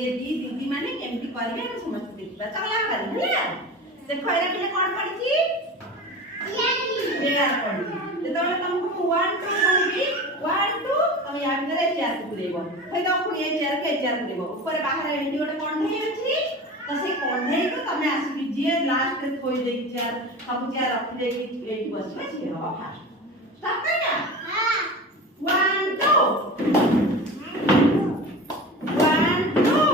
ये दीदी माने केमती करबे हम समस्त देखबा चला कर ହେଲା देखो एरा पिले कोन पड़ची चेयर पड़ची जेतबे तुमको 1 2 कहबी 1 2 तुम या भीतर चेयर को पुरेबो फेर तो पुनी चेयर के चेयर पुरेबो ऊपर बाहर एंडी गोटे कंढई अछि तो से कंढई को तमे आसी जे लास्ट रे थोई दे चेयर सब चेयर रख दे कि एई बसबे से हो फास्ट स्टार्ट करना हां 1 2 1 2